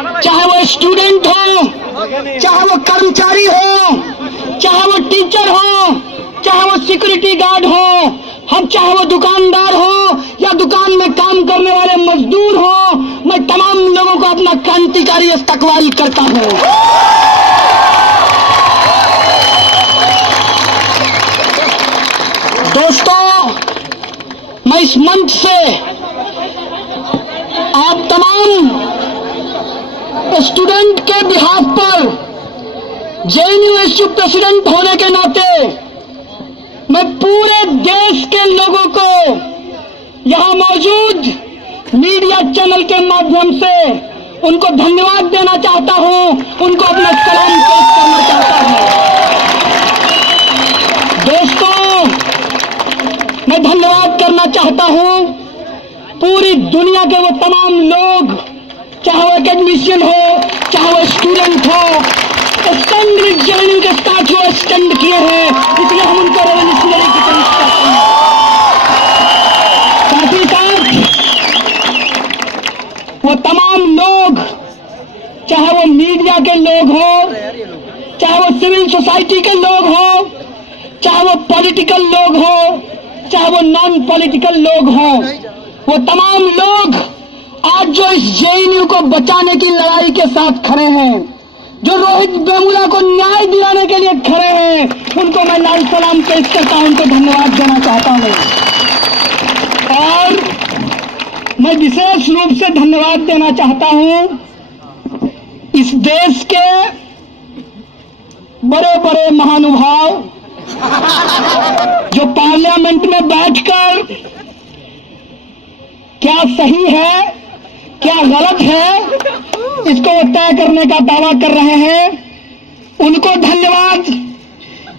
चाहे वो स्टूडेंट हो, चाहे वो कर्मचारी हो, चाहे वो टीचर हो, चाहे वो सिक्योरिटी गार्ड हो, हम चाहे वो दुकानदार हो या दुकान में काम करने वाले मजदूर हो, मैं तमाम लोगों को अपना क्रांतिकारी इस्तकबाल करता हूं। दोस्तों, मैं इस मंच से आप तमाम स्टूडेंट के बिहाफ पर जेएनयू इंस्टीट्यूट प्रेसिडेंट होने के नाते मैं पूरे देश के लोगों को यहां मौजूद मीडिया चैनल के माध्यम से उनको धन्यवाद देना चाहता हूं, उनको अपना सलाम पेश करना चाहता हूं। दोस्तों, मैं धन्यवाद करना चाहता हूं पूरी दुनिया के वो तमाम लोग, चाहे वो एकेडमिशियन हो, चाहे वो स्टूडेंट हो, स्टैंड विद जेएनयू के साथ वो स्टैंड किए हैं, इसलिए हम उनको रेवोल्यूशनरी की तरफ करते हैं। साथ ही साथ वो तमाम लोग, चाहे वो मीडिया के लोग हो, चाहे वो सिविल सोसाइटी के लोग हो, चाहे वो पॉलिटिकल लोग हो, चाहे वो नॉन पॉलिटिकल लोग हो, वो तमाम लोग आज जो इस जेएनयू को बचाने की लड़ाई के साथ खड़े हैं, जो रोहित वेमुला को न्याय दिलाने के लिए खड़े हैं, उनको मैं लाल सलाम पेश करता हूं, उनको धन्यवाद देना चाहता हूं। और मैं विशेष रूप से धन्यवाद देना चाहता हूं इस देश के बड़े बड़े महानुभाव जो पार्लियामेंट में बैठकर क्या सही है, क्या गलत है, इसको तय करने का दावा कर रहे हैं। उनको धन्यवाद,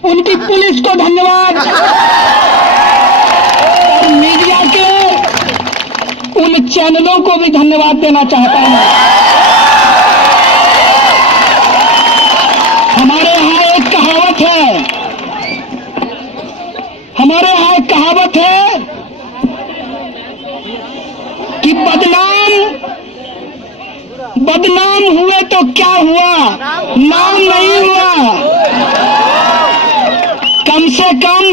उनकी पुलिस को धन्यवाद, और मीडिया के उन चैनलों को भी धन्यवाद देना चाहता हूं। हमारे यहाँ एक कहावत है, हमारे यहाँ एक कहावत है कि बदनाम हुए तो क्या हुआ, नाम नहीं हुआ। कम से कम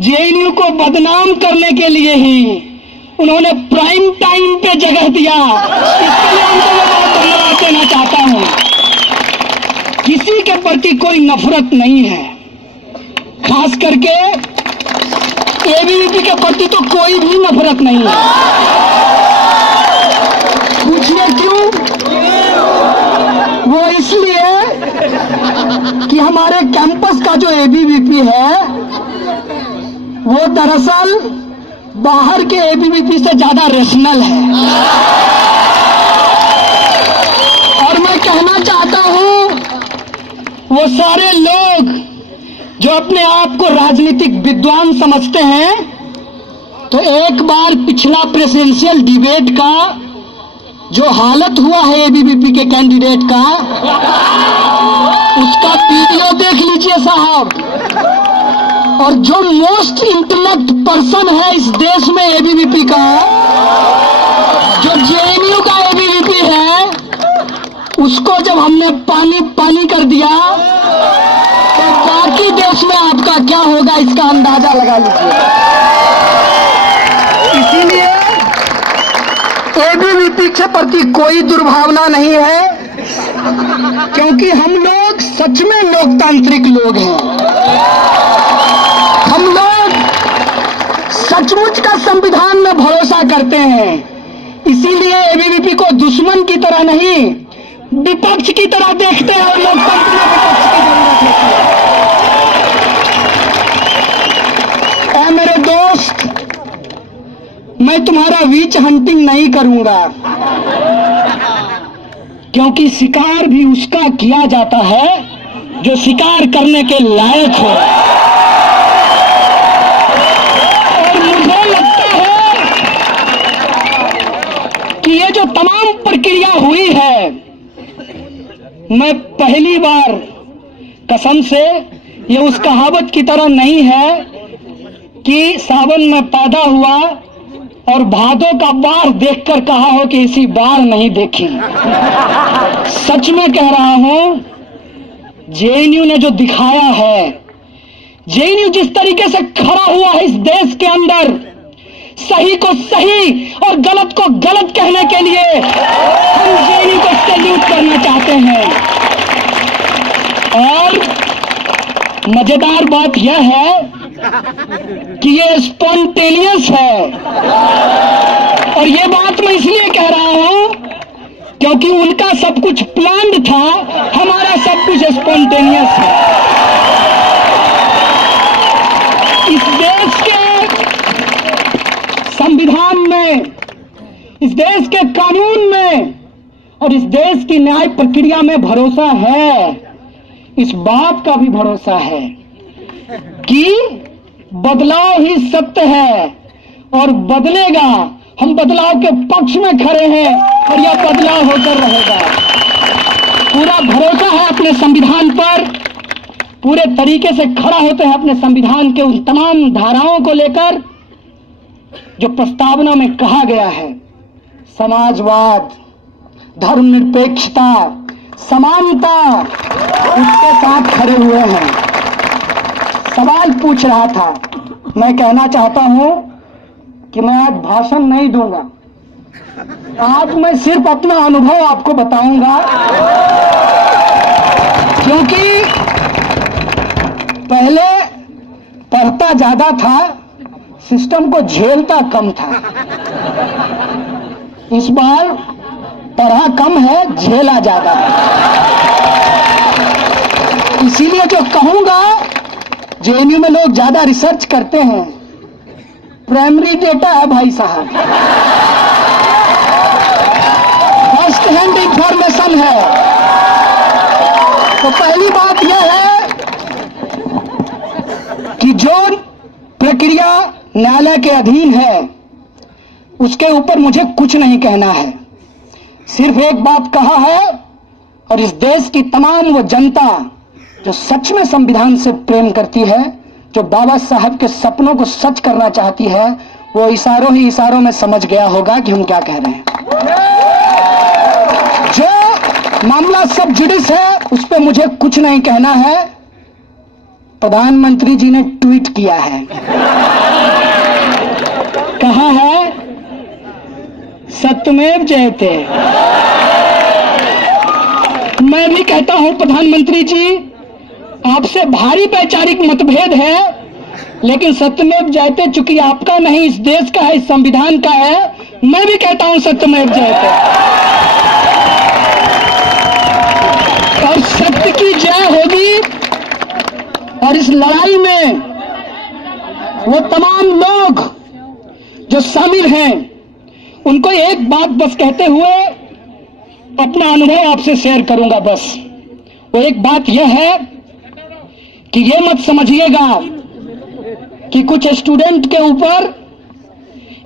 जेएनयू को बदनाम करने के लिए ही उन्होंने प्राइम टाइम पे जगह दिया, इसके लिए उनको मैं बहुत धन्यवाद देना चाहता हूं। किसी के प्रति कोई नफरत नहीं है, खास करके एबीवीपी के प्रति तो कोई भी नफरत नहीं है। पूछिए क्यों? वो इसलिए कि हमारे कैंपस का जो एबीवीपी है वो दरअसल बाहर के एबीवीपी से ज्यादा रेशनल है। और मैं कहना चाहता हूं वो सारे लोग जो अपने आप को राजनीतिक विद्वान समझते हैं, तो एक बार पिछला प्रेसिडेंशियल डिबेट का जो हालत हुआ है एबीवीपी के कैंडिडेट का, उसका वीडियो देख लीजिए साहब। और जो मोस्ट इंटेलेक्ट पर्सन है इस देश में एबीवीपी का, जो जेएनयू का एबीवीपी है, उसको जब हमने पानी पानी कर दिया तो बाकी देश में आपका क्या होगा इसका अंदाजा लगा लीजिए। इसीलिए एबीवीपी के प्रति कोई दुर्भावना नहीं है, क्योंकि हम लोग सच में लोकतांत्रिक लोग हैं। हम लोग सचमुच का संविधान में भरोसा करते हैं, इसीलिए एबीवीपी को दुश्मन की तरह नहीं, विपक्ष की तरह देखते हैं और लोकतंत्र में विपक्ष की जरूरत है। ऐ मेरे दोस्त, मैं तुम्हारा वीच हंटिंग नहीं करूंगा, क्योंकि शिकार भी उसका किया जाता है जो शिकार करने के लायक हो। और मुझे लगता है कि ये जो तमाम प्रक्रिया हुई है, मैं पहली बार कसम से, ये उस कहावत की तरह नहीं है कि सावन में पैदा हुआ और भादों का बार देखकर कहा हो कि इसी बार नहीं देखी। सच में कह रहा हूं, जेएनयू ने जो दिखाया है, जेएनयू जिस तरीके से खड़ा हुआ है इस देश के अंदर, सही को सही और गलत को गलत कहने के लिए हम जेएनयू को सैल्यूट करना चाहते हैं। और मजेदार बात यह है कि ये स्पॉन्टेनियस है, और ये बात मैं इसलिए कह रहा हूं क्योंकि उनका सब कुछ प्लान्ड था, हमारा सब कुछ स्पॉन्टेनियस है। इस देश के संविधान में, इस देश के कानून में और इस देश की न्याय प्रक्रिया में भरोसा है। इस बात का भी भरोसा है कि बदलाव ही सत्य है और बदलेगा। हम बदलाव के पक्ष में खड़े हैं और यह बदलाव होकर रहेगा। पूरा भरोसा है अपने संविधान पर, पूरे तरीके से खड़ा होते हैं अपने संविधान के उन तमाम धाराओं को लेकर जो प्रस्तावना में कहा गया है। समाजवाद, धर्मनिरपेक्षता, समानता, उसके साथ खड़े हुए हैं। सवाल पूछ रहा था, मैं कहना चाहता हूं कि मैं आज भाषण नहीं दूंगा, आज मैं सिर्फ अपना अनुभव आपको बताऊंगा, क्योंकि पहले पढ़ता ज्यादा था, सिस्टम को झेलता कम था। इस बार पढ़ा कम है, झेला ज्यादा है। इसीलिए जो कहूंगा, जेएनयू में लोग ज्यादा रिसर्च करते हैं, प्राइमरी डेटा है भाई साहब, फर्स्ट हैंड इंफॉर्मेशन है। तो पहली बात यह है कि जो प्रक्रिया न्यायालय के अधीन है उसके ऊपर मुझे कुछ नहीं कहना है। सिर्फ एक बात कहा है, और इस देश की तमाम वो जनता जो सच में संविधान से प्रेम करती है, जो बाबा साहब के सपनों को सच करना चाहती है, वो इशारों ही इशारों में समझ गया होगा कि हम क्या कह रहे हैं। जो मामला सब जुडिस है उस पर मुझे कुछ नहीं कहना है। प्रधानमंत्री जी ने ट्वीट किया है, कहा है सत्यमेव जयते। मैं भी कहता हूं प्रधानमंत्री जी, आपसे भारी वैचारिक मतभेद है, लेकिन सत्यमेव जयते चूंकि आपका नहीं, इस देश का है, इस संविधान का है, मैं भी कहता हूं सत्यमेव जयते। और सत्य की जय होगी। और इस लड़ाई में वो तमाम लोग जो शामिल हैं, उनको एक बात बस कहते हुए अपना अनुभव आपसे शेयर करूंगा। बस वो एक बात यह है कि ये मत समझिएगा कि कुछ स्टूडेंट के ऊपर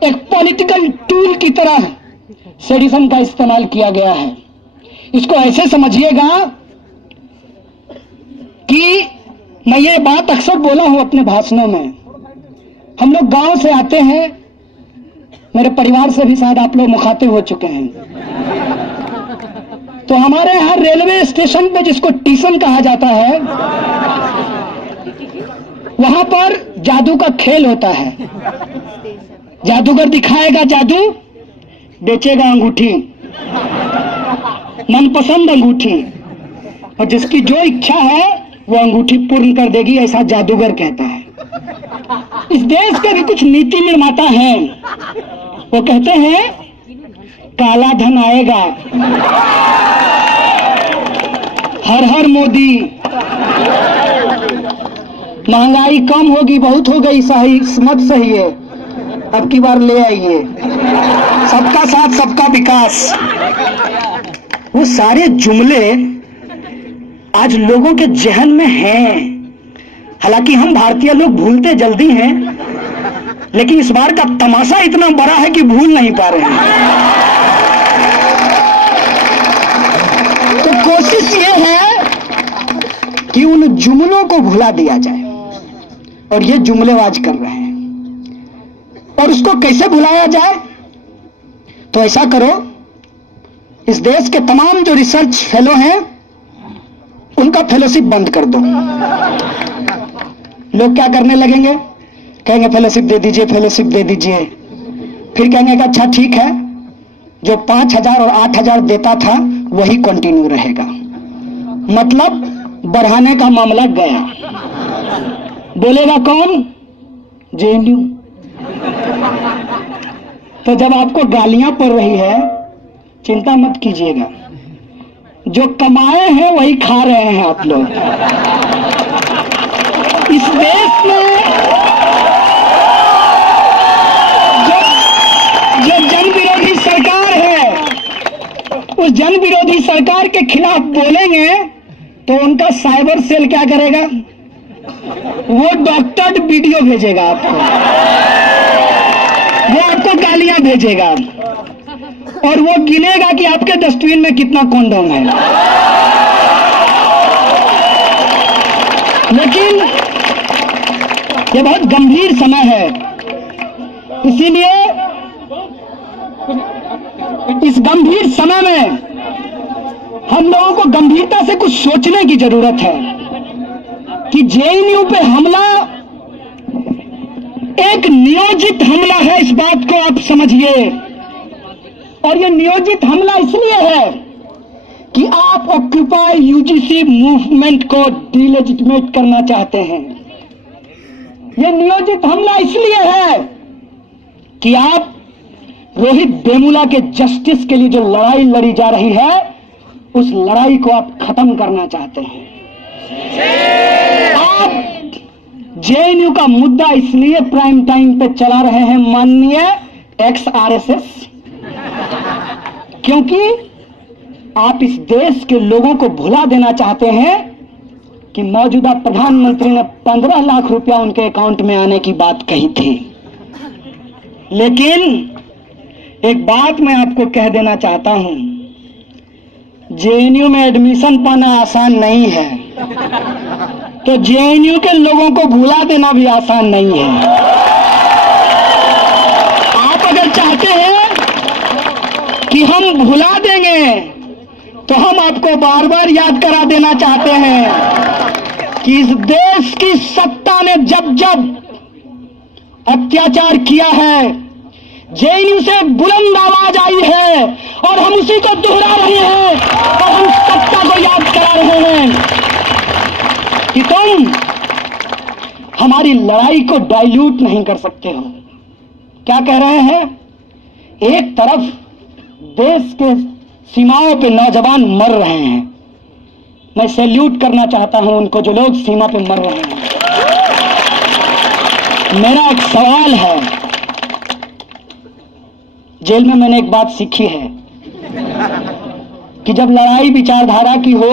एक पॉलिटिकल टूल की तरह सेडिशन का इस्तेमाल किया गया है। इसको ऐसे समझिएगा कि मैं ये बात अक्सर बोला हूं अपने भाषणों में। हम लोग गांव से आते हैं, मेरे परिवार से भी शायद आप लोग मुखातिब हो चुके हैं। तो हमारे यहाँ रेलवे स्टेशन पे, जिसको स्टेशन कहा जाता है, वहां पर जादू का खेल होता है। जादूगर दिखाएगा जादू, बेचेगा अंगूठी, मनपसंद अंगूठी, और जिसकी जो इच्छा है वो अंगूठी पूर्ण कर देगी, ऐसा जादूगर कहता है। इस देश के भी कुछ नीति निर्माता हैं, वो कहते हैं काला धन आएगा, हर हर मोदी, महंगाई कम होगी, बहुत हो गई, सही मत सही है, अब की बार ले आइए, सबका साथ सबका विकास। वो सारे जुमले आज लोगों के जहन में हैं। हालांकि हम भारतीय लोग भूलते जल्दी हैं, लेकिन इस बार का तमाशा इतना बड़ा है कि भूल नहीं पा रहे हैं। तो कोशिश ये है कि उन जुमलों को भुला दिया जाए, और ये जुमलेबाज कर रहे हैं। और उसको कैसे भुलाया जाए? तो ऐसा करो, इस देश के तमाम जो रिसर्च फेलो हैं उनका फेलोशिप बंद कर दो। लोग क्या करने लगेंगे? कहेंगे फेलोशिप दे दीजिए, फेलोशिप दे दीजिए। फिर कहेंगे कि अच्छा ठीक है, जो 5,000 और 8,000 देता था वही कंटिन्यू रहेगा। मतलब बढ़ाने का मामला गया। बोलेगा कौन? जेएनयू। तो जब आपको गालियां पड़ रही है, चिंता मत कीजिएगा, जो कमाए हैं वही खा रहे हैं आप लोग। इस देश में जो जन विरोधी सरकार है, उस जन विरोधी सरकार के खिलाफ बोलेंगे तो उनका साइबर सेल क्या करेगा? वो डॉक्टर्ड वीडियो भेजेगा आपको, वो आपको गालियां भेजेगा और वो गिनेगा कि आपके डस्टबिन में कितना कॉन्डोम है। लेकिन ये बहुत गंभीर समय है, इसीलिए इस गंभीर समय में हम लोगों को गंभीरता से कुछ सोचने की जरूरत है कि जेएनयू पे हमला एक नियोजित हमला है, इस बात को आप समझिए। और ये नियोजित हमला इसलिए है कि आप ऑक्यूपाई यूजीसी मूवमेंट को डिलेजिटिमेट करना चाहते हैं। ये नियोजित हमला इसलिए है कि आप रोहित वेमुला के जस्टिस के लिए जो लड़ाई लड़ी जा रही है, उस लड़ाई को आप खत्म करना चाहते हैं। आप जेएनयू का मुद्दा इसलिए प्राइम टाइम पे चला रहे हैं माननीय एक्स-आरएसएस, क्योंकि आप इस देश के लोगों को भुला देना चाहते हैं कि मौजूदा प्रधानमंत्री ने 15 लाख रुपया उनके अकाउंट में आने की बात कही थी। लेकिन एक बात मैं आपको कह देना चाहता हूं, जेएनयू में एडमिशन पाना आसान नहीं है, तो जेएनयू के लोगों को भुला देना भी आसान नहीं है। आप अगर चाहते हैं कि हम भुला देंगे, तो हम आपको बार बार याद करा देना चाहते हैं कि इस देश की सत्ता ने जब जब अत्याचार किया है, जेएनयू से बुलंद आवाज आई है और हम उसी को दोहरा रहे हैं और हम सत्ता को याद करा रहे हैं कि तुम हमारी लड़ाई को डाइल्यूट नहीं कर सकते हो। क्या कह रहे हैं? एक तरफ देश के सीमाओं पे नौजवान मर रहे हैं, मैं सैल्यूट करना चाहता हूं उनको जो लोग सीमा पे मर रहे हैं। मेरा एक सवाल है, जेल में मैंने एक बात सीखी है कि जब लड़ाई विचारधारा की हो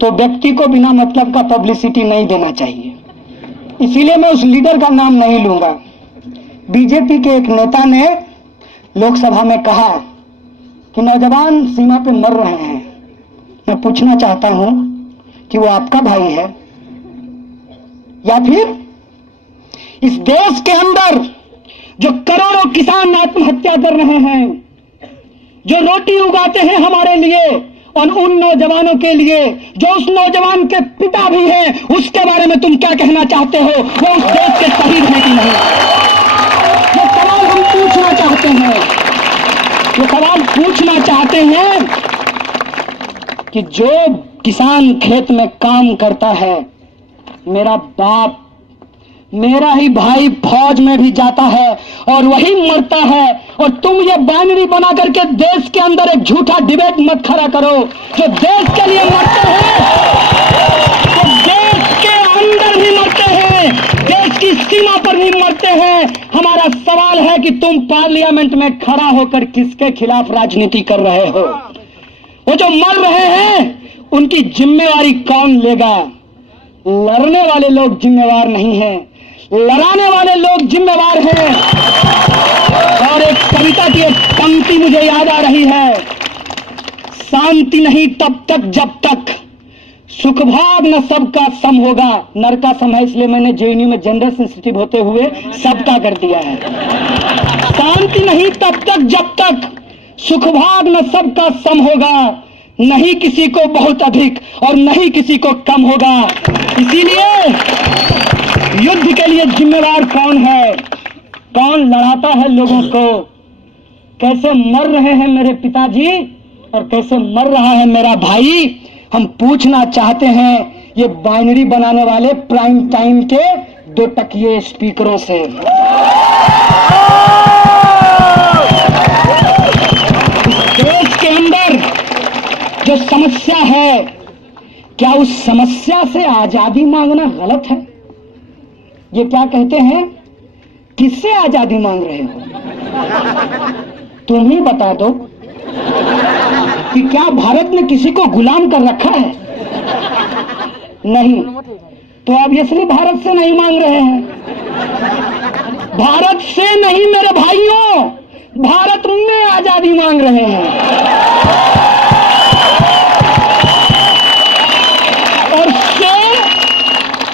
तो व्यक्ति को बिना मतलब का पब्लिसिटी नहीं देना चाहिए। इसीलिए मैं उस लीडर का नाम नहीं लूंगा। बीजेपी के एक नेता ने लोकसभा में कहा कि नौजवान सीमा पे मर रहे हैं। मैं पूछना चाहता हूं कि वो आपका भाई है या फिर इस देश के अंदर जो करोड़ों किसान आत्महत्या कर रहे हैं, जो रोटी उगाते हैं हमारे लिए और उन नौजवानों के लिए जो उस नौजवान के पिता भी हैं, उसके बारे में तुम क्या कहना चाहते हो? वो उस देश के शहीद हैं कि नहीं? ये सवाल हम पूछना चाहते हैं। ये सवाल पूछना चाहते हैं कि जो किसान खेत में काम करता है, मेरा बाप, मेरा ही भाई फौज में भी जाता है और वही मरता है, और तुम ये बाइनरी बना करके देश के अंदर एक झूठा डिबेट मत खड़ा करो। जो देश के लिए मरते हैं, तो देश के अंदर भी मरते हैं, देश की सीमा पर भी मरते हैं। हमारा सवाल है कि तुम पार्लियामेंट में खड़ा होकर किसके खिलाफ राजनीति कर रहे हो? वो जो मर रहे हैं उनकी जिम्मेवारी कौन लेगा? लड़ने वाले लोग जिम्मेवार नहीं हैं, लड़ाने वाले लोग जिम्मेवार हैं। और एक कविता की एक पंक्ति मुझे याद आ रही है, शांति नहीं तब तक जब तक सुखभाग न सबका सम होगा, नर का सम है इसलिए मैंने जेएनयू में जेंडर सेंसिटिव होते हुए सबका कर दिया है। शांति नहीं तब तक जब तक सुखभाग न सबका सम होगा, नहीं किसी को बहुत अधिक और नहीं किसी को कम होगा। इसीलिए युद्ध के लिए जिम्मेवार कौन है, कौन लड़ाता है लोगों को, कैसे मर रहे हैं मेरे पिताजी और कैसे मर रहा है मेरा भाई, हम पूछना चाहते हैं ये बाइनरी बनाने वाले प्राइम टाइम के दो टकिए स्पीकरों से। देश के अंदर जो समस्या है, क्या उस समस्या से आजादी मांगना गलत है? ये क्या कहते हैं, किससे आजादी मांग रहे हो? तुम ही बता दो कि क्या भारत ने किसी को गुलाम कर रखा है? नहीं। तो ऑब्वियसली भारत से नहीं मांग रहे हैं। भारत से नहीं मेरे भाइयों, भारत में आजादी मांग रहे हैं। और से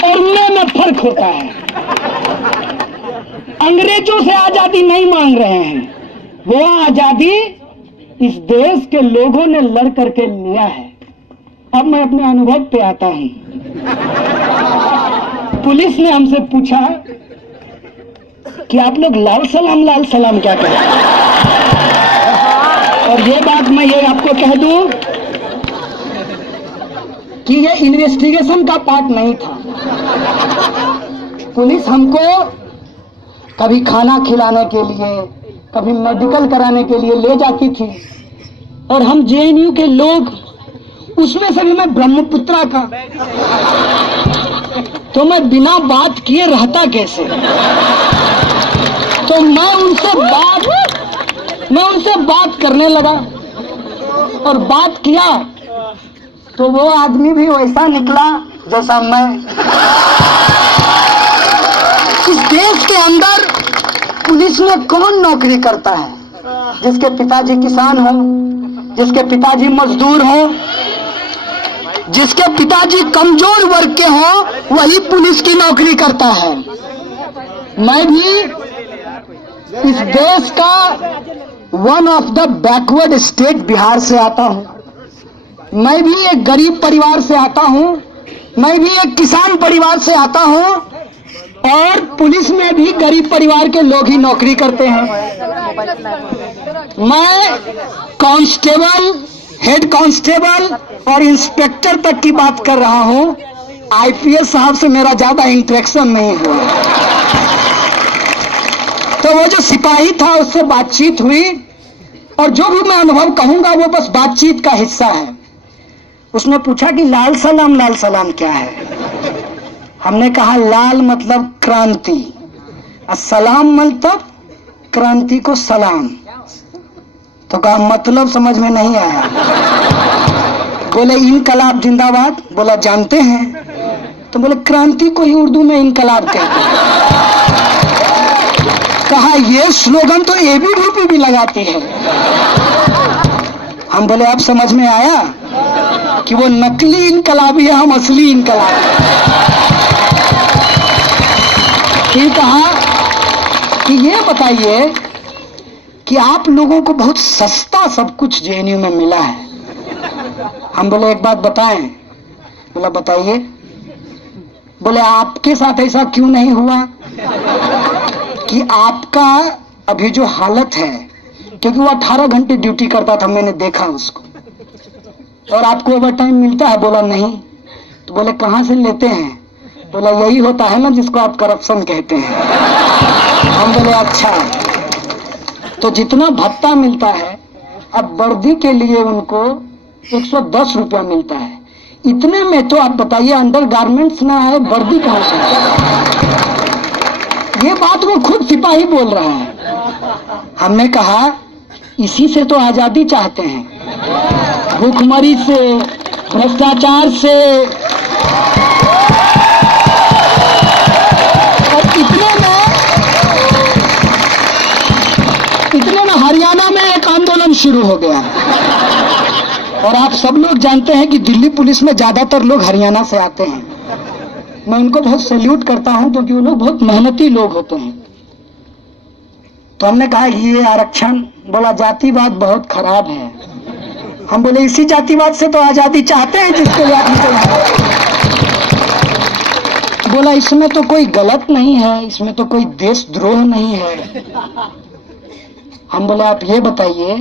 और में फर्क होता है। अंग्रेजों से आजादी नहीं मांग रहे हैं, वो आजादी इस देश के लोगों ने लड़ करके लिया है। अब मैं अपने अनुभव पे आता हूं। पुलिस ने हमसे पूछा कि आप लोग लाल सलाम क्या कहते हैं? और ये बात मैं ये आपको कह दूं कि ये इन्वेस्टिगेशन का पार्ट नहीं था। पुलिस हमको कभी खाना खिलाने के लिए, कभी मेडिकल कराने के लिए ले जाती थी, और हम जेएनयू के लोग, उसमें से भी मैं ब्रह्मपुत्रा का, तो मैं बिना बात किए रहता कैसे? तो मैं उनसे बात करने लगा और बात किया तो वो आदमी भी वैसा निकला जैसा मैं। इस देश के अंदर पुलिस में कौन नौकरी करता है? जिसके पिताजी किसान हो, जिसके पिताजी मजदूर हो, जिसके पिताजी कमजोर वर्ग के हो, वही पुलिस की नौकरी करता है। मैं भी इस देश का one of the backward state Bihar से आता हूं। मैं भी एक गरीब परिवार से आता हूं, मैं भी एक किसान परिवार से आता हूं, और पुलिस में भी गरीब परिवार के लोग ही नौकरी करते हैं। मैं कांस्टेबल, हेड कांस्टेबल और इंस्पेक्टर तक की बात कर रहा हूं। आईपीएस साहब से मेरा ज्यादा इंटरेक्शन नहीं हुआ। तो वो जो सिपाही था उससे बातचीत हुई, और जो भी मैं अनुभव कहूंगा वो बस बातचीत का हिस्सा है। उसने पूछा कि लाल सलाम क्या है? हमने कहा लाल मतलब क्रांति, और सलाम मतलब क्रांति को सलाम। तो कहा मतलब समझ में नहीं आया। बोले इनकलाब जिंदाबाद। बोला जानते हैं। तो बोले क्रांति को ही उर्दू में इनकलाब कहते हैं। कहा ये स्लोगन तो एबीवीपी भी लगाती है। हम बोले अब समझ में आया कि वो नकली इनकलाबी है, हम असली इनकलाबी। फिर कहा कि ये बताइए कि आप लोगों को बहुत सस्ता सब कुछ जेएनयू में मिला है। हम बोले एक बात बताएं। बोला बताइए। बोले आपके साथ ऐसा क्यों नहीं हुआ कि आपका अभी जो हालत है, क्योंकि वो 18 घंटे ड्यूटी करता था, मैंने देखा उसको, और आपको ओवर टाइम मिलता है? बोला नहीं। तो बोले कहाँ से लेते हैं? बोला यही होता है ना जिसको आप करप्शन कहते हैं। हम बोले अच्छा। तो जितना भत्ता मिलता है, अब वर्दी के लिए उनको 110 रुपया मिलता है। इतने में तो आप बताइए अंडर गारमेंट्स ना है, वर्दी कहाँ से? ये बात वो खुद सिपाही बोल रहा है। हमने कहा इसी से तो आजादी चाहते हैं, भूखमरी से, भ्रष्टाचार से। और इतने में हरियाणा में एक आंदोलन शुरू हो गया, और आप सब लोग जानते हैं कि दिल्ली पुलिस में ज्यादातर लोग हरियाणा से आते हैं। मैं उनको बहुत सैल्यूट करता हूं क्योंकि वो लोग बहुत मेहनती लोग होते हैं। तो हमने कहा ये आरक्षण, बोला जातिवाद बहुत खराब है। हम बोले इसी जातिवाद से तो आजादी चाहते हैं जिसको याद निकल। बोला इसमें तो कोई गलत नहीं है, इसमें तो कोई देशद्रोह नहीं है। हम बोले आप ये बताइए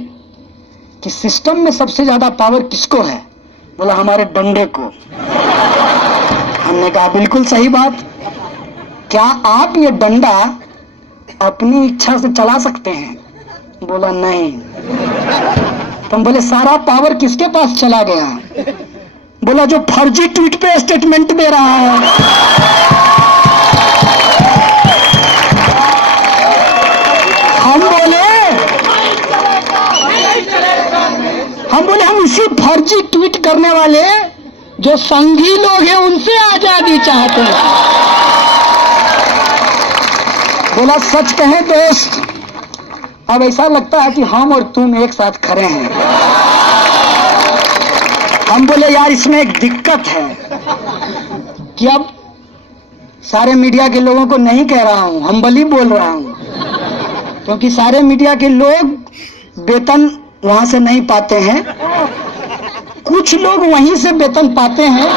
कि सिस्टम में सबसे ज्यादा पावर किसको है? बोला हमारे डंडे को। हमने कहा बिल्कुल सही बात, क्या आप ये डंडा अपनी इच्छा से चला सकते हैं? बोला नहीं। तो हम बोले सारा पावर किसके पास चला गया? बोला जो फर्जी ट्वीट पे स्टेटमेंट दे रहा है। हम बोले हम इसी फर्जी ट्वीट करने वाले जो संघी लोग हैं उनसे आजादी चाहते हैं। बोला सच कहें दोस्त, अब ऐसा लगता है कि हम और तुम एक साथ खड़े हैं। हम बोले यार इसमें एक दिक्कत है कि अब सारे मीडिया के लोगों को नहीं कह रहा हूं, हम्बली बोल रहा हूं, क्योंकि सारे मीडिया के लोग वेतन वहां से नहीं पाते हैं, कुछ लोग वहीं से वेतन पाते हैं।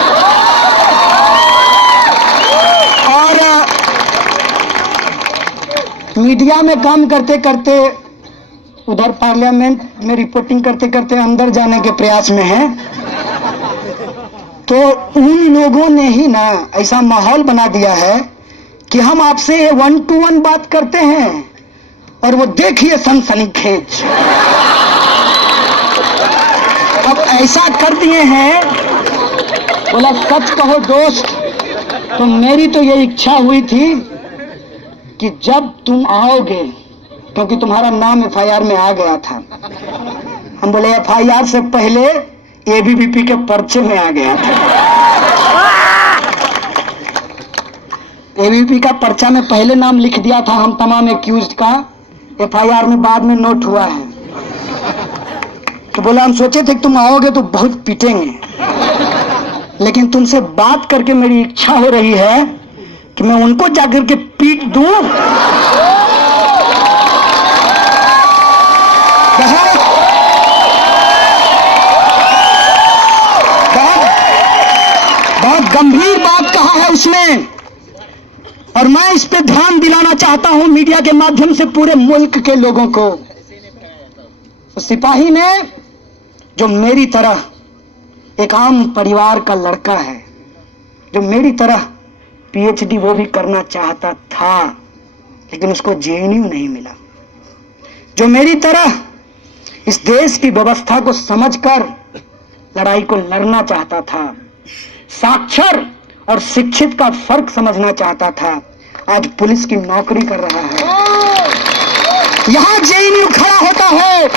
और मीडिया में काम करते करते, उधर पार्लियामेंट में रिपोर्टिंग करते करते अंदर जाने के प्रयास में है। तो उन लोगों ने ही ना ऐसा माहौल बना दिया है कि हम आपसे 1-to-1 बात करते हैं और वो देखिए सनसनीखेज। अब ऐसा कर दिए हैं। बोला सच कहो दोस्त, तो मेरी तो ये इच्छा हुई थी कि जब तुम आओगे, क्योंकि तुम्हारा नाम FIR में आ गया था। हम बोले FIR से पहले ABVP के पर्चे में आ गया था। ABVP का पर्चा में पहले नाम लिख दिया था हम तमाम एक्यूज्ड का, FIR में बाद में नोट हुआ है। तो बोला हम सोचे थे कि तुम आओगे तो बहुत पीटेंगे, लेकिन तुमसे बात करके मेरी इच्छा हो रही है कि मैं उनको जाकर के पीट दूं। बहुत गंभीर बात कहा है उसने, और मैं इस पे ध्यान दिलाना चाहता हूं मीडिया के माध्यम से पूरे मुल्क के लोगों को। तो सिपाही ने, जो मेरी तरह एक आम परिवार का लड़का है, जो मेरी तरह PhD वो भी करना चाहता था लेकिन उसको JNU नहीं मिला, जो मेरी तरह इस देश की व्यवस्था को समझकर लड़ाई को लड़ना चाहता था, साक्षर और शिक्षित का फर्क समझना चाहता था, आज पुलिस की नौकरी कर रहा है। यहां JNU खड़ा होता है,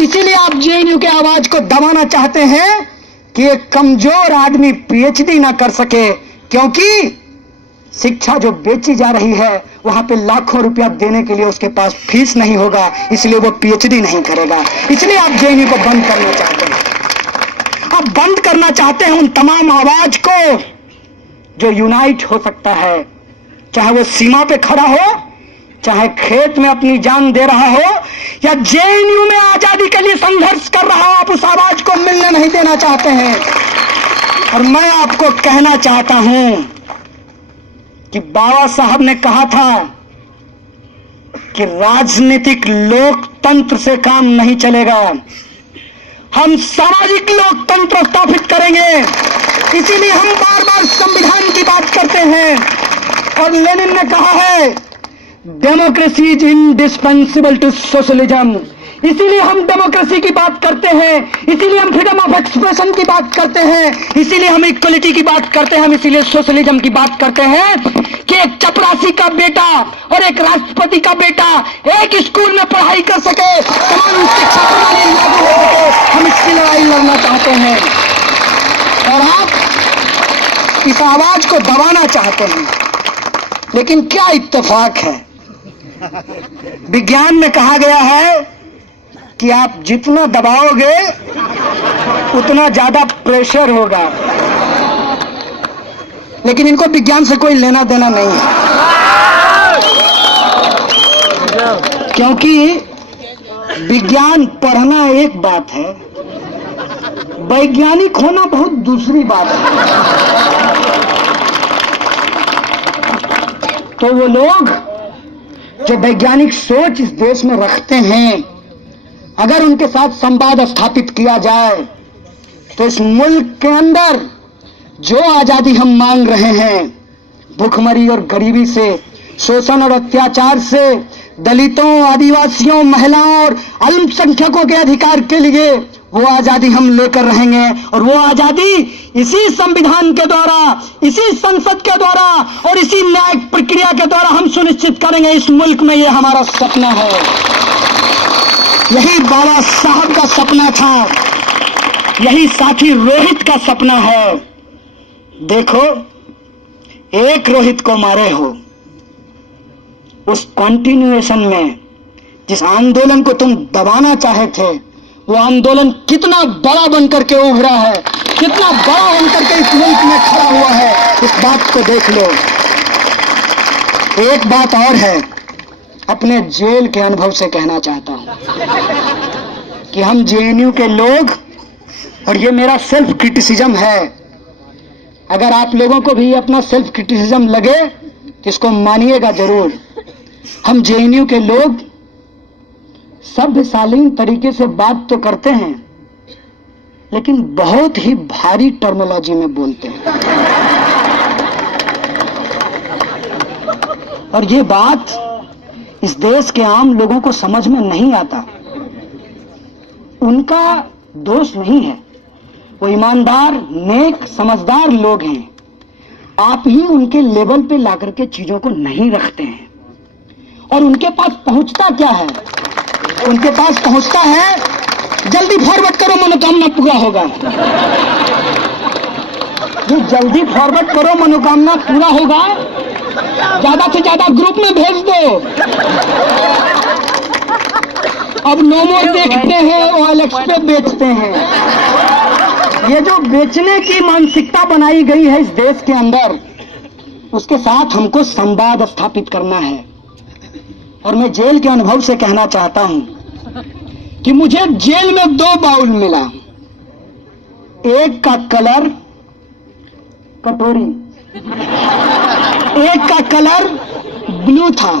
इसीलिए आप JNU के आवाज को दबाना चाहते हैं कि एक कमजोर आदमी PhD ना कर सके, क्योंकि शिक्षा जो बेची जा रही है वहां पे लाखों रुपया देने के लिए उसके पास फीस नहीं होगा, इसलिए वो PhD नहीं करेगा। इसलिए आप JNU को बंद करना चाहते हैं। आप बंद करना चाहते हैं उन तमाम आवाज को जो यूनाइट हो सकता है, चाहे वो सीमा पे खड़ा हो, चाहे खेत में अपनी जान दे रहा हो, या JNU में आजादी के लिए संघर्ष कर रहा हो। आप उस आवाज को मिलने नहीं देना चाहते हैं। और मैं आपको कहना चाहता हूं कि बाबा साहब ने कहा था कि राजनीतिक लोकतंत्र से काम नहीं चलेगा, हम सामाजिक लोकतंत्र स्थापित करेंगे। इसीलिए हम बार बार संविधान की बात करते हैं, और लेनिन ने कहा है democracy is indispensable to socialism. इसीलिए हम डेमोक्रेसी की बात करते हैं, इसीलिए हम फ्रीडम ऑफ एक्सप्रेशन की बात करते हैं, इसीलिए हम इक्वलिटी की बात करते हैं, हम इसीलिए सोशलिज्म की बात करते हैं कि एक चपरासी का बेटा और एक राष्ट्रपति का बेटा एक स्कूल में पढ़ाई कर सके, तमाम शिक्षा प्रणाली लागू हो सके। हम इसकी लड़ाई लड़ना चाहते हैं और आप इस आवाज को दबाना चाहते हैं। लेकिन क्या इत्तेफाक है, विज्ञान में कहा गया है कि आप जितना दबाओगे उतना ज्यादा प्रेशर होगा। लेकिन इनको विज्ञान से कोई लेना देना नहीं है, क्योंकि विज्ञान पढ़ना एक बात है, वैज्ञानिक होना बहुत दूसरी बात है। तो वो लोग जो वैज्ञानिक सोच इस देश में रखते हैं, अगर उनके साथ संवाद स्थापित किया जाए तो इस मुल्क के अंदर जो आजादी हम मांग रहे हैं, भूखमरी और गरीबी से, शोषण और अत्याचार से, दलितों, आदिवासियों, महिलाओं और अल्पसंख्यकों के अधिकार के लिए, वो आजादी हम लेकर रहेंगे। और वो आजादी इसी संविधान के द्वारा, इसी संसद के द्वारा और इसी न्यायिक प्रक्रिया के द्वारा हम सुनिश्चित करेंगे। इस मुल्क में ये हमारा सपना है, यही बाबा साहब का सपना था, यही साथी रोहित का सपना है। देखो, एक रोहित को मारे हो, उस कॉन्टिन्यूएशन में जिस आंदोलन को तुम दबाना चाहे थे, वो आंदोलन कितना बड़ा बनकर के उभरा है, कितना बड़ा बनकर के इस मुल्क में खड़ा हुआ है, इस बात को देख लो। एक बात और है, अपने जेल के अनुभव से कहना चाहता हूं कि हम जेएनयू के लोग, और ये मेरा सेल्फ क्रिटिसिज्म है, अगर आप लोगों को भी अपना सेल्फ क्रिटिसिज्म लगे तो इसको मानिएगा जरूर। हम जेएनयू के लोग सभ्य शालीन तरीके से बात तो करते हैं, लेकिन बहुत ही भारी टर्मिनोलॉजी में बोलते हैं। और ये बात इस देश के आम लोगों को समझ में नहीं आता। उनका दोष नहीं है, वो ईमानदार, नेक, समझदार लोग हैं। आप ही उनके लेवल पे लाकर के चीजों को नहीं रखते हैं। और उनके पास पहुंचता क्या है? उनके पास पहुंचता है, जल्दी फॉरवर्ड करो, मनोकामना पूरा होगा। ये जल्दी फॉरवर्ड करो, मनोकामना पूरा होगा, ज्यादा से ज्यादा ग्रुप में भेज दो। अब नोमो देखते हैं, OLX पे बेचते हैं। ये जो बेचने की मानसिकता बनाई गई है इस देश के अंदर, उसके साथ हमको संवाद स्थापित करना है। और मैं जेल के अनुभव से कहना चाहता हूं कि मुझे जेल में 2 बाउल मिला, एक का कलर कटोरी, एक का कलर ब्लू था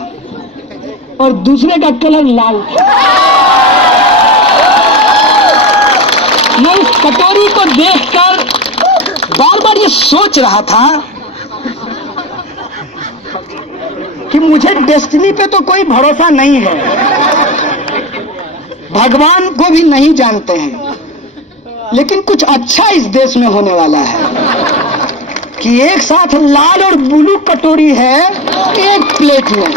और दूसरे का कलर लाल था। मैं उस कटोरी को देखकर बार बार ये सोच रहा था कि मुझे डेस्टिनी पे तो कोई भरोसा नहीं है, भगवान को भी नहीं जानते हैं, लेकिन कुछ अच्छा इस देश में होने वाला है कि एक साथ लाल और ब्लू कटोरी है एक प्लेट में,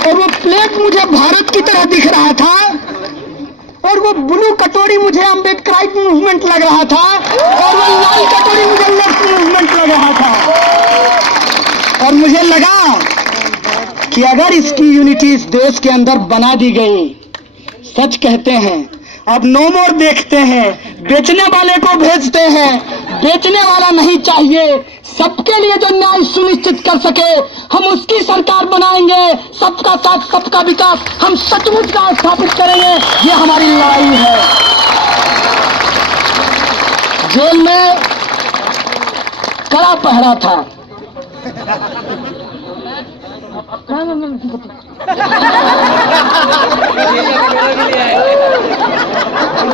और वो प्लेट मुझे भारत की तरह दिख रहा था और वो ब्लू कटोरी मुझे अम्बेडकराइट मूवमेंट लग रहा था और वो लाल कटोरी मुझे लेफ्ट मूवमेंट लग रहा था। और मुझे लगा कि अगर इसकी यूनिटी इस देश के अंदर बना दी गई, सच कहते हैं, अब नो मोर देखते हैं, बेचने वाले को भेजते हैं, बेचने वाला नहीं चाहिए, सबके लिए जो न्याय सुनिश्चित कर सके हम उसकी सरकार बनाएंगे। सबका साथ सबका विकास हम सचमुच का स्थापित करेंगे, ये हमारी लड़ाई है। जेल में कड़ा पहरा था,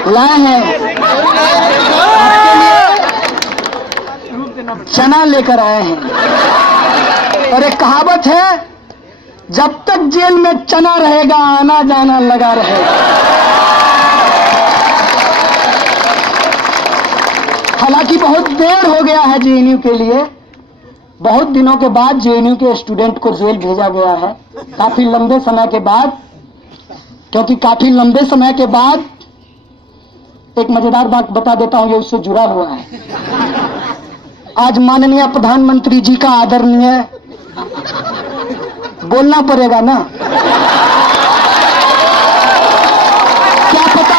लाए हैं आपके लिए, चना लेकर आए हैं। और एक कहावत है, जब तक जेल में चना रहेगा आना जाना लगा रहेगा। हालांकि बहुत देर हो गया है जेएनयू के लिए, बहुत दिनों के बाद जेएनयू के स्टूडेंट को जेल भेजा गया है, काफी लंबे समय के बाद। क्योंकि काफी लंबे समय के बाद एक मजेदार बात बता देता हूं, ये उससे जुड़ा हुआ है। आज माननीय प्रधानमंत्री जी का आदरणीय बोलना पड़ेगा ना, क्या पता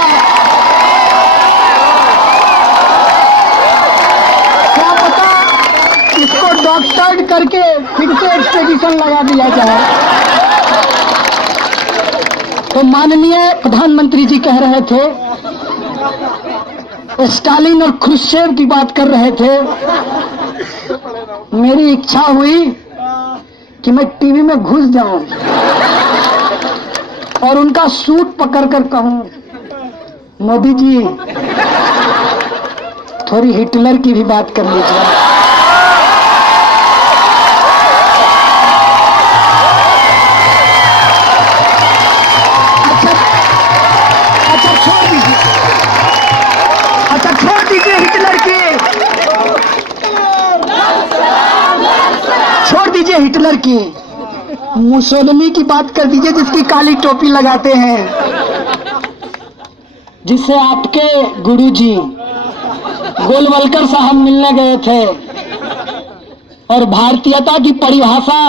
करके फिर से एक्सट्रेडिशन लगा दिया जाए। तो माननीय प्रधानमंत्री जी कह रहे थे, स्टालिन और क्रुश्चेव की बात कर रहे थे। मेरी इच्छा हुई कि मैं टीवी में घुस जाऊं और उनका सूट पकड़कर कहूं, मोदी जी थोड़ी हिटलर की भी बात कर लीजिए। अच्छा छोड़ दीजिए, छोड़ दीजिए हिटलर की, छोड़ दीजिए हिटलर की, मुसोलिनी की बात कर दीजिए जिसकी काली टोपी लगाते हैं, जिससे आपके गुरुजी गोलवलकर साहब मिलने गए थे और भारतीयता की परिभाषा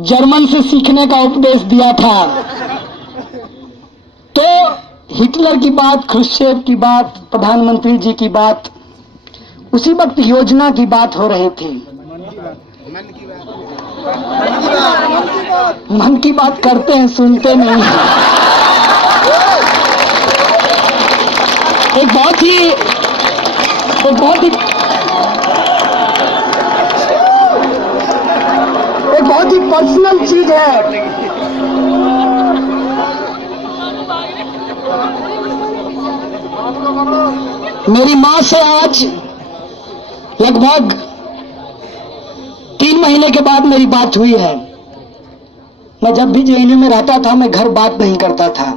जर्मन से सीखने का उपदेश दिया था। तो हिटलर की बात, क्रुश्चेव की बात, प्रधानमंत्री जी की बात, उसी वक्त योजना की बात हो रही थी। मन की बात करते हैं, सुनते नहीं हैं। एक बहुत ही पर्सनल चीज है। मेरी मां से आज लगभग 3 महीने के बाद मेरी बात हुई है। मैं जब भी जेएनयू में रहता था, मैं घर बात नहीं करता था।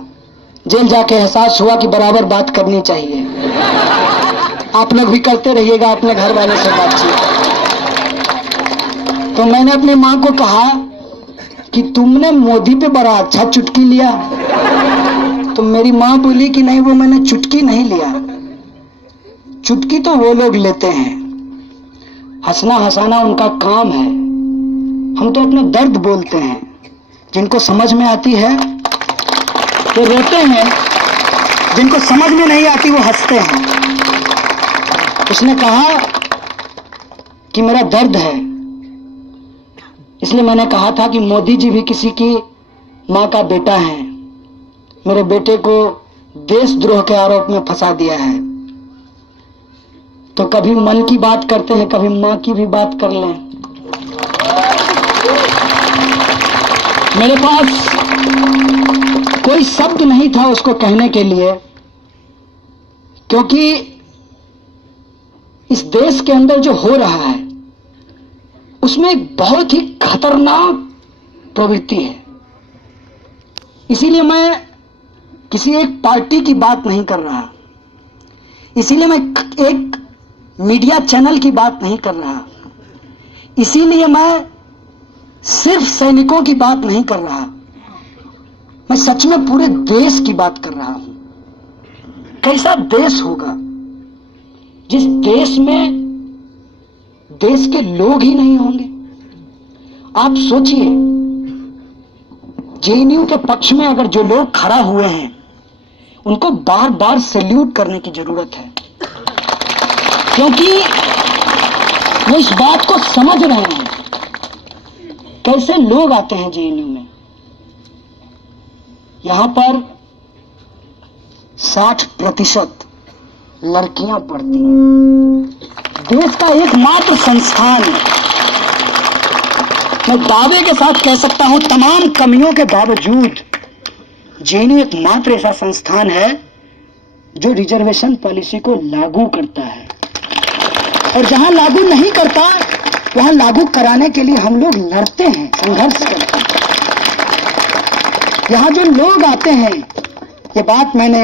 जेल जाके एहसास हुआ कि बराबर बात करनी चाहिए। आप लोग भी करते रहिएगा अपने घर वाले से बातचीत। तो मैंने अपनी मां को कहा कि तुमने मोदी पे बड़ा अच्छा चुटकी लिया। तो मेरी मां बोली कि नहीं, वो मैंने चुटकी नहीं लिया, चुटकी तो वो लोग लेते हैं, हंसना हंसाना उनका काम है। हम तो अपना दर्द बोलते हैं, जिनको समझ में आती है वो रोते हैं, जिनको समझ में नहीं आती वो हंसते हैं। उसने कहा कि मेरा दर्द है, इसलिए मैंने कहा था कि मोदी जी भी किसी की मां का बेटा है। मेरे बेटे को देशद्रोह के आरोप में फंसा दिया है। तो कभी मन की बात करते हैं, कभी मां की भी बात कर लें। मेरे पास कोई शब्द नहीं था उसको कहने के लिए, क्योंकि इस देश के अंदर जो हो रहा है उसमें एक बहुत ही खतरनाक प्रवृत्ति है। इसीलिए मैं किसी एक पार्टी की बात नहीं कर रहा, इसीलिए मैं एक मीडिया चैनल की बात नहीं कर रहा, इसीलिए मैं सिर्फ सैनिकों की बात नहीं कर रहा, मैं सच में पूरे देश की बात कर रहा हूं। कैसा देश होगा जिस देश में देश के लोग ही नहीं होंगे? आप सोचिए, जेएनयू के पक्ष में अगर जो लोग खड़ा हुए हैं उनको बार बार सैल्यूट करने की जरूरत है, क्योंकि वो इस बात को समझ रहे हैं कैसे लोग आते हैं जेएनयू में। यहां पर 60% लड़कियां पढ़ती हैं। देश का एकमात्र संस्थान, मैं दावे के साथ कह सकता हूं तमाम कमियों के बावजूद, जेएनयू एकमात्र ऐसा संस्थान है जो रिजर्वेशन पॉलिसी को लागू करता है। और जहां लागू नहीं करता वहां लागू कराने के लिए हम लोग लड़ते हैं, संघर्ष करते हैं। यहां जो लोग आते हैं, ये बात मैंने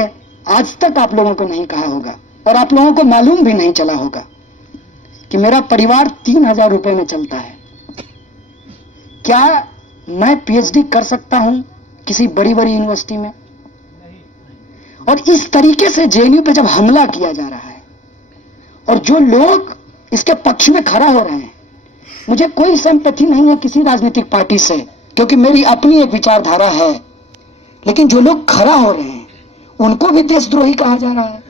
आज तक आप लोगों को नहीं कहा होगा और आप लोगों को मालूम भी नहीं चला होगा कि मेरा परिवार 3,000 रुपए में चलता है। क्या मैं पीएचडी कर सकता हूं किसी बड़ी बड़ी यूनिवर्सिटी में? और इस तरीके से जेएनयू पे जब हमला किया जा रहा है और जो लोग इसके पक्ष में खड़ा हो रहे हैं, मुझे कोई सिंपैथी नहीं है किसी राजनीतिक पार्टी से, क्योंकि मेरी अपनी एक विचारधारा है, लेकिन जो लोग खड़ा हो रहे हैं उनको भी देशद्रोही कहा जा रहा है।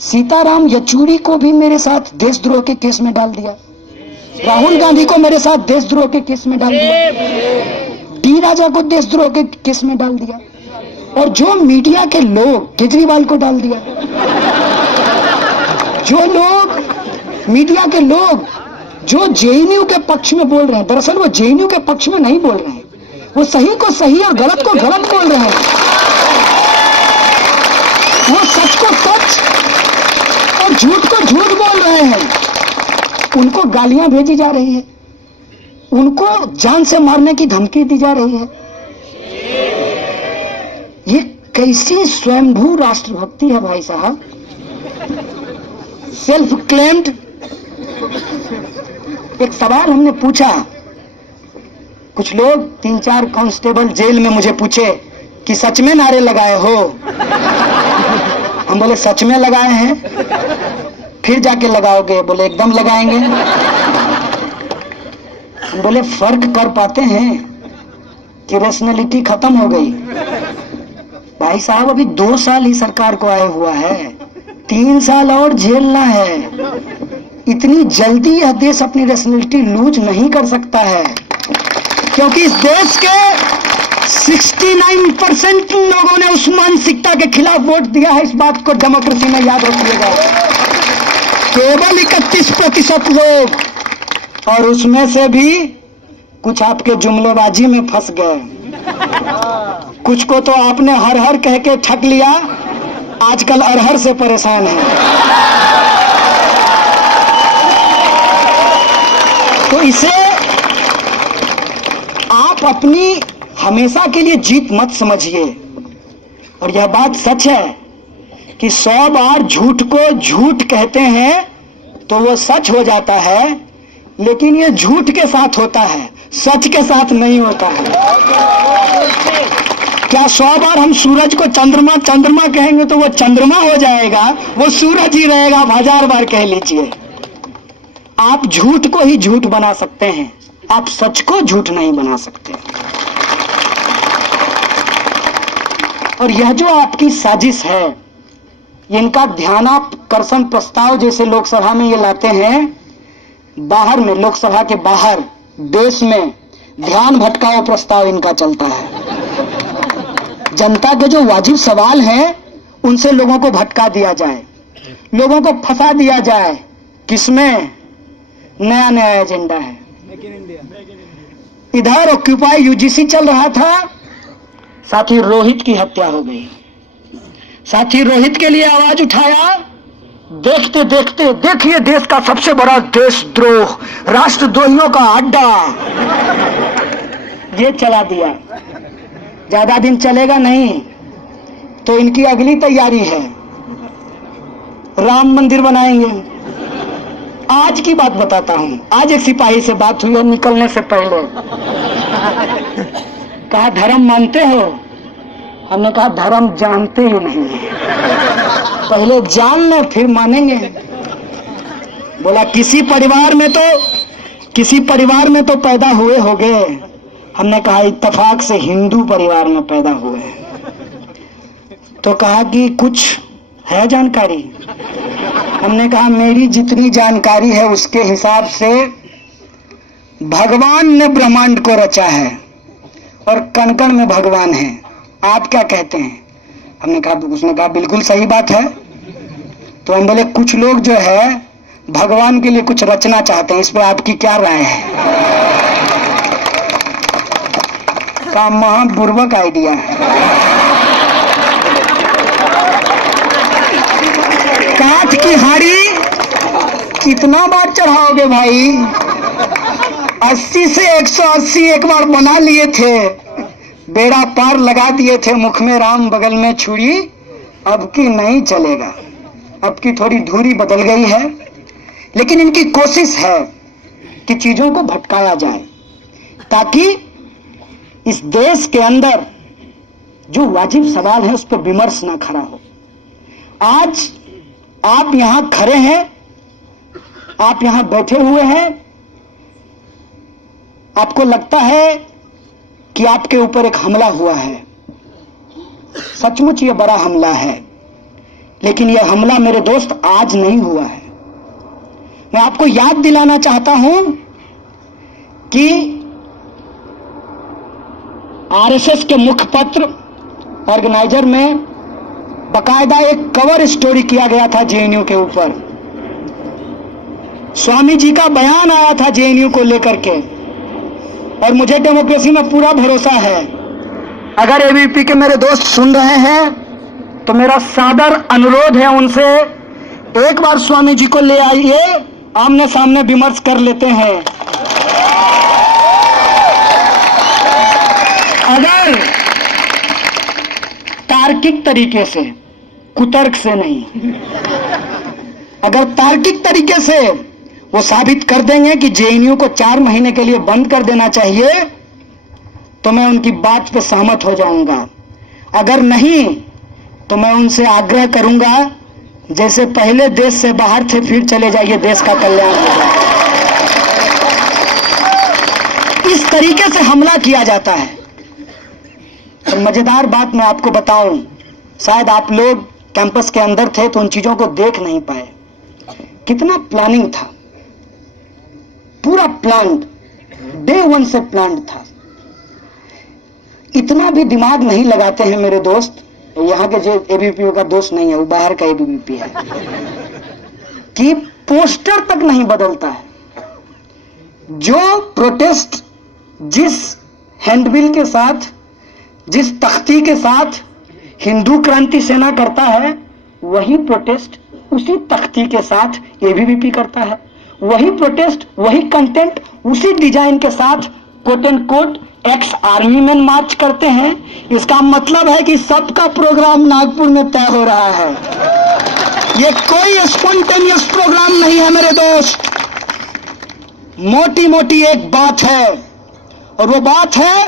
सीताराम येचुरी को भी मेरे साथ देशद्रोह के केस में डाल दिया। राहुल गांधी को मेरे साथ देशद्रोह के केस में डाल दिया, डी राजा को देशद्रोह के केस में डाल दिया, और जो मीडिया के लोग केजरीवाल को डाल दिया। जो लोग मीडिया के लोग जो जेएनयू के पक्ष में बोल रहे हैं, दरअसल वो जेएनयू के पक्ष में नहीं बोल रहे हैं, वो सही को सही और गलत को गलत बोल रहे हैं। वो सच को सच और झूठ को झूठ बोल रहे हैं। उनको गालियां भेजी जा रही है, उनको जान से मारने की धमकी दी जा रही है। ये कैसी स्वयंभू राष्ट्रभक्ति है भाई साहब, सेल्फ क्लेम्ड। एक सवाल हमने पूछा, कुछ लोग 3-4 कांस्टेबल जेल में मुझे पूछे कि सच में नारे लगाए हो? हम बोले सच में लगाए हैं। फिर जाके लगाओगे? बोले एकदम लगाएंगे। हम बोले फर्क कर पाते हैं कि रैशनैलिटी खत्म हो गई? भाई साहब अभी 2 साल ही सरकार को आए हुआ है, 3 साल और झेलना है। इतनी जल्दी यह देश अपनी रैशनैलिटी लूज नहीं कर सकता है, क्योंकि इस देश के 69% लोगों ने उस मानसिकता के खिलाफ वोट दिया है। इस बात को डेमोक्रेसी में याद रखिएगा। केवल 31% लोग, और उसमें से भी कुछ आपके जुमलेबाजी में फंस गए। कुछ को तो आपने हर हर कह के ठग लिया, आजकल अरहर से परेशान है। तो इसे आप अपनी हमेशा के लिए जीत मत समझिए। और यह बात सच है कि 100 बार झूठ को झूठ कहते हैं तो वो सच हो जाता है, लेकिन ये झूठ के साथ होता है, सच के साथ नहीं होता है। क्या 100 बार हम सूरज को चंद्रमा चंद्रमा कहेंगे तो वो चंद्रमा हो जाएगा? वो सूरज ही रहेगा। 1000 बार कह लीजिए। आप झूठ को ही झूठ बना सकते हैं, आप सच को झूठ नहीं बना सकते। और यह जो आपकी साजिश है, इनका ध्यानाकर्षण प्रस्ताव जैसे लोकसभा में ये लाते हैं, बाहर में, लोकसभा के बाहर देश में ध्यान भटकाओ प्रस्ताव इनका चलता है। जनता के जो वाजिब सवाल हैं उनसे लोगों को भटका दिया जाए, लोगों को फंसा दिया जाए। किसमें? नया नया एजेंडा है। इधर ऑक्यूपाई यूजीसी चल रहा था, साथी रोहित की हत्या हो गई। साथी रोहित के लिए आवाज उठाया, देखते देखते देखिए देश का सबसे बड़ा देशद्रोह, राष्ट्रद्रोहियों का अड्डा, ये चला दिया। ज्यादा दिन चलेगा नहीं तो इनकी अगली तैयारी है, राम मंदिर बनाएंगे। आज की बात बताता हूं, आज एक सिपाही से बात हुई है निकलने से पहले। कहा धर्म मानते हो? हमने कहा धर्म जानते ही नहीं, पहले जान ले फिर मानेंगे। बोला किसी परिवार में तो पैदा हुए होगे। हमने कहा इत्तेफाक से हिंदू परिवार में पैदा हुए। तो कहा कि कुछ है जानकारी? हमने कहा मेरी जितनी जानकारी है उसके हिसाब से भगवान ने ब्रह्मांड को रचा है और कण कण में भगवान है। आप क्या कहते हैं? हमने कहा, उसने कहा बिल्कुल सही बात है। तो हम बोले कुछ लोग जो है भगवान के लिए कुछ रचना चाहते हैं, इस पर आपकी क्या राय है? का महाबुर्बक आइडिया है। काठ की हाड़ी कितना बार चढ़ाओगे भाई? 80 से 180 एक बार बना लिए थे, बेड़ा पार लगा दिए थे, मुख में राम बगल में छुरी। अब की नहीं चलेगा, अब की थोड़ी धुरी बदल गई है। लेकिन इनकी कोशिश है कि चीजों को भटकाया जाए ताकि इस देश के अंदर जो वाजिब सवाल है उस पर विमर्श ना खड़ा हो। आज आप यहां खड़े हैं, आप यहां बैठे हुए हैं, आपको लगता है कि आपके ऊपर एक हमला हुआ है। सचमुच ये बड़ा हमला है, लेकिन यह हमला मेरे दोस्त आज नहीं हुआ है। मैं आपको याद दिलाना चाहता हूं कि आरएसएस के मुखपत्र ऑर्गेनाइजर में बकायदा एक कवर स्टोरी किया गया था जेएनयू के ऊपर। स्वामी जी का बयान आया था जेएनयू को लेकर के, और मुझे डेमोक्रेसी में पूरा भरोसा है। अगर एबीवीपी के मेरे दोस्त सुन रहे हैं तो मेरा सादर अनुरोध है उनसे, एक बार स्वामी जी को ले आइए, आमने सामने विमर्श कर लेते हैं। अगर तार्किक तरीके से, कुतर्क से नहीं, अगर तार्किक तरीके से वो साबित कर देंगे कि जेएनयू को 4 महीने के लिए बंद कर देना चाहिए, तो मैं उनकी बात पे सहमत हो जाऊंगा। अगर नहीं तो मैं उनसे आग्रह करूंगा, जैसे पहले देश से बाहर थे फिर चले जाइए, देश का कल्याण हो जाए। इस तरीके से हमला किया जाता है। और मजेदार बात मैं आपको बताऊं, शायद आप लोग कैंपस के अंदर थे तो उन चीजों को देख नहीं पाए। कितना प्लानिंग था, पूरा प्लान, डे 1 से प्लान था। इतना भी दिमाग नहीं लगाते हैं मेरे दोस्त, यहाँ के जो एबीवीपी का दोस्त नहीं है, वो बाहर का एबीवीपी है, कि पोस्टर तक नहीं बदलता है। जो प्रोटेस्ट जिस हैंडबिल के साथ, जिस तख्ती के साथ हिंदू क्रांति सेना करता है, वही प्रोटेस्ट उसी तख्ती के साथ एबीवीपी करता है। वही प्रोटेस्ट, वही कंटेंट, उसी डिजाइन के साथ quote and quote ex army man march करते हैं। इसका मतलब है कि सबका प्रोग्राम नागपुर में तय हो रहा है। ये कोई स्पॉन्टेनियस प्रोग्राम नहीं है मेरे दोस्त। मोटी मोटी एक बात है, और वो बात है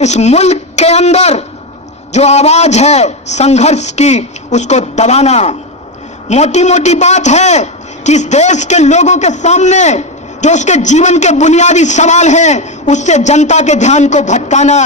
इस मुल्क के अंदर जो आवाज है संघर्ष की, उसको दबाना। मोटी मोटी बात है कि इस देश के लोगों के सामने जो उसके जीवन के बुनियादी सवाल हैं, उससे जनता के ध्यान को भटकाना।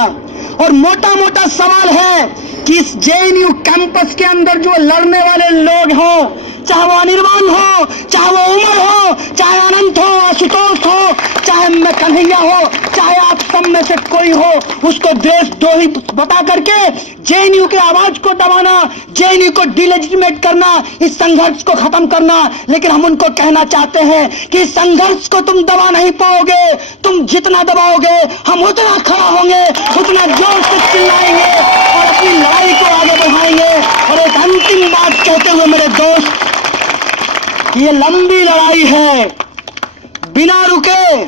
और मोटा मोटा सवाल है कि इस जेएनयू कैंपस के अंदर जो लड़ने वाले लोग हों, चाहे वो अनिर्बान हो, चाहे वो उमर हो, चाहे अनंत हो, आशुतोष हो, चाहे मैं कन्हैया हो, चाहे आप सब में से कोई हो, उसको देशद्रोही बता करके जेएनयू की आवाज को दबाना, जेएनयू को डिलेजिटिमेट करना, इस संघर्ष को खत्म करना। लेकिन हम उनको कहना चाहते हैं कि इस संघर्ष को तुम दबा नहीं पाओगे। तुम जितना दबाओगे हम उतना खड़ा होंगे, उतना जोर से चिल्लाएंगे और अपनी लड़ाई को आगे बढ़ाएंगे। और एक अंतिम बात कहते हुए मेरे दोस्त, ये लंबी लड़ाई है, बिना रुके